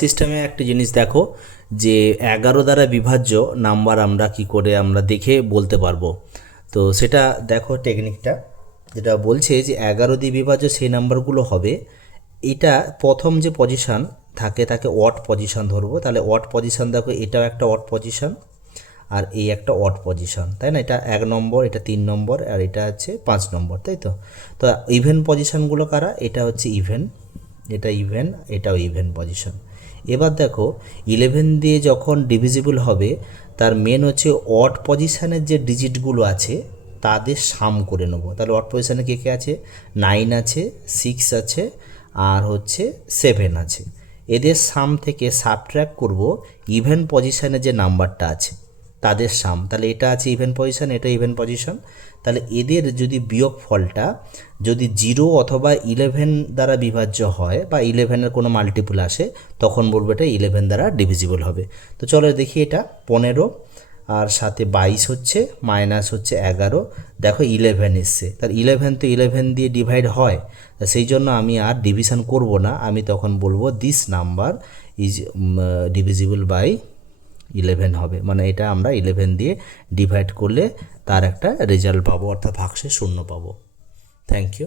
সিস্টেমে একটা জিনিস দেখো যে 11 দ্বারা বিভাজ্য নাম্বার আমরা কি করে আমরা দেখে বলতে পারবো। তো সেটা দেখো টেকনিকটা যেটা বলছে যে 11 দিয়ে বিভাজ্য সেই নাম্বারগুলো হবে, এটা প্রথম যে পজিশান থাকে তাকে অড পজিশান ধরবো। তাহলে অড পজিশান দেখো, এটাও একটা অড পজিশান আর এই একটা অড পজিশান, তাই না? এটা 1 নম্বর, এটা 3 নম্বর, আর এটা হচ্ছে 5 নম্বর, তাই তো। তো ইভেন পজিশানগুলো কারা? এটা হচ্ছে ইভেন, এটা ইভেন, এটাও ইভেন পজিশন। এবার দেখো 11 দিয়ে যখন ডিভিজিবল হবে তার মেন হচ্ছে অড পজিশানের যে ডিজিটগুলো আছে তাদের সাম করে নেব। তাহলে অড পজিশানে কে কে আছে? 9 আছে, 6 আছে, আর হচ্ছে 7 আছে। এদের সাম থেকে সাবট্র্যাক্ট করব ইভেন পজিশানে যে নাম্বারটা আছে তাদের সাম। তাহলে এটা আছে ইভেন পজিশন, এটা ইভেন পজিশন। তাহলে এদের যদি বিয়োগ ফলটা যদি 0 অথবা 11 দ্বারা বিভাজ্য হয় বা 11-এর কোনো মাল্টিপল আসে, তখন বলবো এটা 11 দ্বারা ডিভিজিবল হবে। তো চলো দেখি, এটা 15 আর সাথে 22 হচ্ছে, মাইনাস হচ্ছে 11, দেখো 11 এসছে। তার 11 তো 11 দিয়ে ডিভাইড হয়, সেই জন্য আমি আর ডিভিশন করব না, আমি তখন বলবো this number is divisible by 11 হবে। মানে এটা আমরা 11 দিয়ে ডিভাইড করলে তার একটা রেজাল্ট পাবো, অর্থাৎ ভাগশেষ 0 পাবো। Thank you.